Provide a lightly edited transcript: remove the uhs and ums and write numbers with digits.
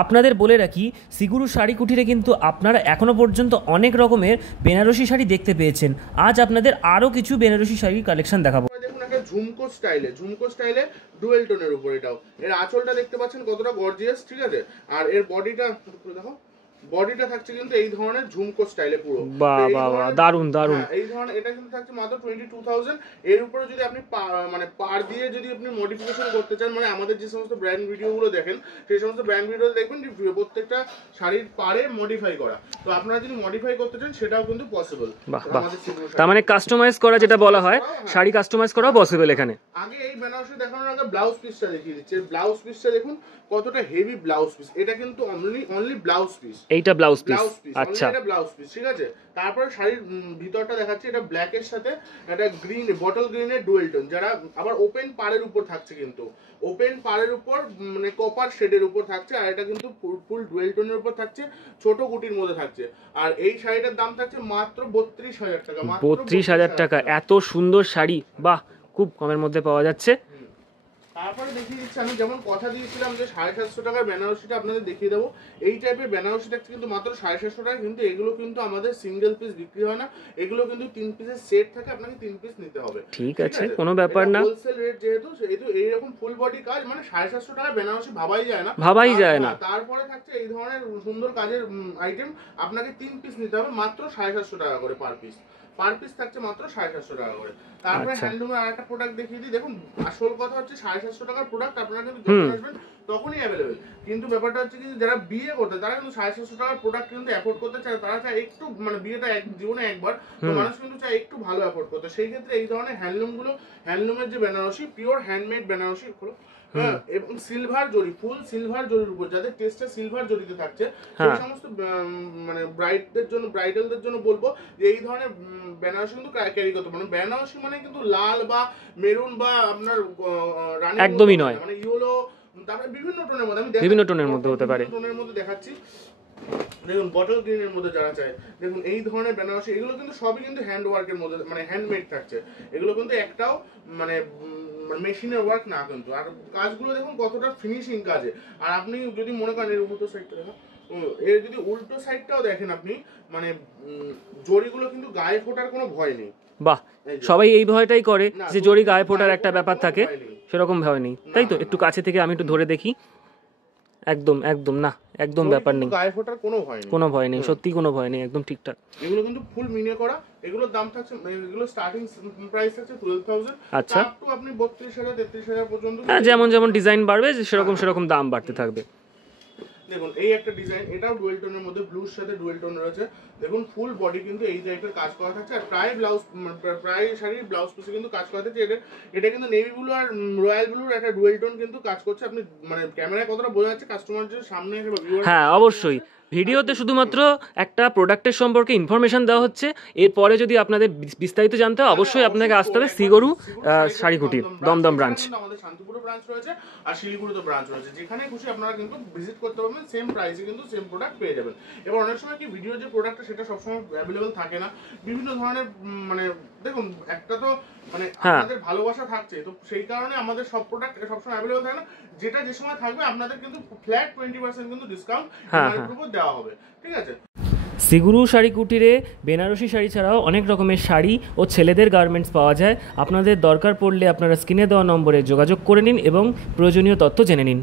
আপনাদের বলে রাখি, সিগুরু শাড়ি কুটিরে কিন্তু আপনারা এখনও পর্যন্ত অনেক রকমের বেনারসি শাড়ি দেখতে পেয়েছেন। আজ আপনাদের আরও কিছু বেনারসি শাড়ির কালেকশন দেখাবো। দেখুন একটা ঝুমকো স্টাইলে ডুয়েল টোনের উপর এটাও। এর আঁচলটা দেখতে পাচ্ছেন কতটা গর্জিয়াস, ঠিক আছে। আর এর বডিটা দেখো, বডিটা থাকছে কিন্তু এই ধরনের ঝুমকো স্টাইলে পুরো। বাহ বাহ বাহ, দারুন দারুন। এই ধরনের এটা কিন্তু থাকছে মাত্র 22,000। এর উপরে যদি আপনি মানে পার দিয়ে যদি আপনি মডিফিকেশন করতে চান, মানে আমাদের যে সমস্ত ব্র্যান্ড ভিডিওগুলো দেখেন সেই সমস্ত ব্র্যান্ড ভিডিও দেখবেন যে প্রত্যেকটা শাড়ির পারে মডিফাই করা। তো আপনারা যদি মডিফাই করতে চান সেটাও কিন্তু পসিবল। তার মানে কাস্টমাইজ করা যেটা বলা হয়, শাড়ি কাস্টমাইজ করা পসিবল এখানে। আগে এই বেনারসি দেখানোর আগে ব্লাউজ পিসটা দেখিয়ে দিচ্ছি। ব্লাউজ পিসটা দেখুন কতটা হেভি ব্লাউজ পিস। এটা কিন্তু অনলি ব্লাউজ পিস। এইটা ব্লাউজ পিস, আচ্ছা এটা ব্লাউজ পিস, ঠিক আছে। তারপরে শাড়ির ভিতরটা দেখাচ্ছি, এটা ব্ল্যাক এর সাথে একটা গ্রিন, বটল গ্রিনের ডুয়েল টোন, যারা আবার ওপেন পাড়ের উপর থাকছে, কিন্তু ওপেন পাড়ের উপর মানে কপার শেডের উপর থাকছে। আর এটা কিন্তু ফুল ডুয়েল টোনের উপর থাকছে, ছোট কুটির মধ্যে থাকছে। আর এই শাড়িটার দাম থাকছে মাত্র 32,000 টাকা। 32,000 টাকা এত সুন্দর শাড়ি, বাহ, খুব কমের মধ্যে পাওয়া যাচ্ছে। তারপরে দেখিয়ে দিচ্ছি, আমি যেমন কথা দিয়েছিলাম যে 750 টাকার বেনারসিটা আপনাদের দেখিয়ে দেবো। এই টাইপের বেনারসিটা কিন্তু মাত্র 750 টাকা। কিন্তু এগুলো কিন্তু আমাদের সিঙ্গেল পিস বিক্রি হয় না, এগুলো কিন্তু 3 পিসের সেট থাকে, আপনাকে 3 পিস নিতে হবে। ঠিক আছে, কোনো ব্যাপার না। হোলসেল রেট যেহেতু এইরকম ফুল বডি কাজ, মানে 750 টাকা বেনারসি ভাবাই যায় না। তারপরে থাকছে এই ধরনের সুন্দর কাজের আইটেম, আপনাকে 3 পিস নিতে হবে, মাত্র 750 টাকা করে পার পিস থাকছে মাত্র 750 টাকা করে। তারপরে হ্যান্ডলুমের আরেকটা প্রোডাক্ট দেখিয়ে দিই। দেখুন আসল কথা হচ্ছে 750 টাকার প্রোডাক্ট আপনারা কিন্তু যখন আসবেন তখনই অ্যাভেলেবেল। কিন্তু ব্যাপারটা হচ্ছে কি, যারা বিয়ে করতে তারা কিন্তু 750 টাকার প্রোডাক্ট কিন্তু অ্যাফোর্ড করতে চায়। তারা চায় একটু, মানে বিয়েটা জীবনে একবার, তো মানুষ কিন্তু চায় একটু ভালো অ্যাফোর্ড করতে। সেই ক্ষেত্রে এই ধরনের হ্যান্ডলুমের যে বেনারসি, পিওর হ্যান্ডমেড বেনারসি এবং সিলভার জরি, ফুল সিলভার জরির উপর, যাদের টেস্টটা সিলভার জরিতে থাকছে, সেই সমস্ত মানে ব্রাইডালদের জন্য বলবো যে এই ধরনের বেনারসি কিন্তু ক্যারি করতে পারেন। বেনারসি মানে কিন্তু লাল বা মেরুন বা আপনার রানী একদমই নয়, মানে ইয়েলো, তারপরে বিভিন্ন টোনের মধ্যে, আমি বিভিন্ন টোনের মধ্যে হতে পারে, টোনের মধ্যে দেখাচ্ছি। দেখুন বটল গ্রিনের মধ্যে যারা চায়, দেখুন এই ধরনের বেনারসি, এগুলো কিন্তু সবই কিন্তু হ্যান্ড ওয়ার্কের মধ্যে, মানে হ্যান্ডমেড থাকছে। এগুলো কিন্তু একটাও মানে মেশিনের ওয়ার্ক না কিন্তু। আর কাজগুলো দেখুন কতটা ফিনিশিং কাজে। আর আপনি যদি মনে করেন এর উল্টো সাইডটা দেখো, এর যদি উল্টো সাইডটাও দেখেন আপনি, মানে জরিগুলো কিন্তু গায়ে ফোটার কোনো ভয় নেই। বাহ, সবাই এই ভয়টাই করে যে জরি গায়ে ফোটার একটা ব্যাপার থাকে, সেরকম ভয় নেই, তাই তো? একটু কাছে থেকে আমি একটু ধরে দেখি, একদম একদম না, একদম ব্যাপার নেই, গায়ে ফোটার কোনো ভয় নেই, সত্যি কোনো ভয় নেই, একদম ঠিকঠাক। এগুলো কিন্তু ফুল মিনে করা। এগুলোর দাম থাকছে, এগুলো স্টার্টিং প্রাইস আছে 12,000। আচ্ছা, আপনি 32,000 33,000 পর্যন্ত, যেমন যেমন ডিজাইন বাড়বে সেরকম দাম বাড়তে থাকবে। দেখুন এই একটা ডিজাইন, এটাও ডুয়েল টোনের মধ্যে, ব্লুর সাথে ডুয়েল টোন রয়েছে। দেখুন ফুল বডি কিন্তু এই টাইপের কাজ করা থাকছে। আর প্রায় শাড়ির ব্লাউজ পিসে কিন্তু কাজ করা থাকছে। এটা কিন্তু নেভি ব্লু আর রয়্যাল ব্লুর একটা ডুয়েল টোন কিন্তু কাজ করছে। আপনি মানে ক্যামেরায় কতটা বোঝা যাচ্ছে কাস্টমারের সামনে এসে, হ্যাঁ অবশ্যই, ভিডিওতে শুধুমাত্র একটা প্রোডাক্টের সম্পর্কে ইনফরমেশন দেওয়া হচ্ছে। এরপরে যদি আপনাদের বিস্তারিত জানতে হয় অবশ্যই আপনাকে আসতে হবে সিগুরু শাড়ি কুটির দমদম ব্রাঞ্চ। আমাদের শান্তিপুরে ব্রাঞ্চ রয়েছে আর শিলিগুড়িতে ব্রাঞ্চ রয়েছে। যেখানে খুশি আপনারা কিন্তু ভিজিট করতে পারবেন, সেম প্রাইসে কিন্তু সেম প্রোডাক্ট পেয়ে যাবেন। এবার অনেক সময় কি ভিডিও যে প্রোডাক্টটা সেটা সবসময় অ্যাভেলেবল থাকে না, বিভিন্ন ধরনের মানে দেখুন একটা তো মানে আমাদের ভালোবাসা থাকছে, তো সেই কারণে আমাদের সব প্রোডাক্ট সবসময় অ্যাভেলেবল থাকে না। যেটা যে সময় থাকবে আপনাদের কিন্তু ফ্ল্যাট 20% কিন্তু ডিসকাউন্ট উপর দেওয়া হবে, ঠিক আছে। সিগুরু শাড়ি কুটিরে বেনারসি শাড়ি ছাড়াও অনেক রকমের শাড়ি ও ছেলেদের গার্মেন্টস পাওয়া যায়। আপনাদের দরকার পড়লে আপনারা স্ক্রিনে দেওয়া নম্বরে যোগাযোগ করে নিন এবং প্রয়োজনীয় তথ্য জেনে নিন।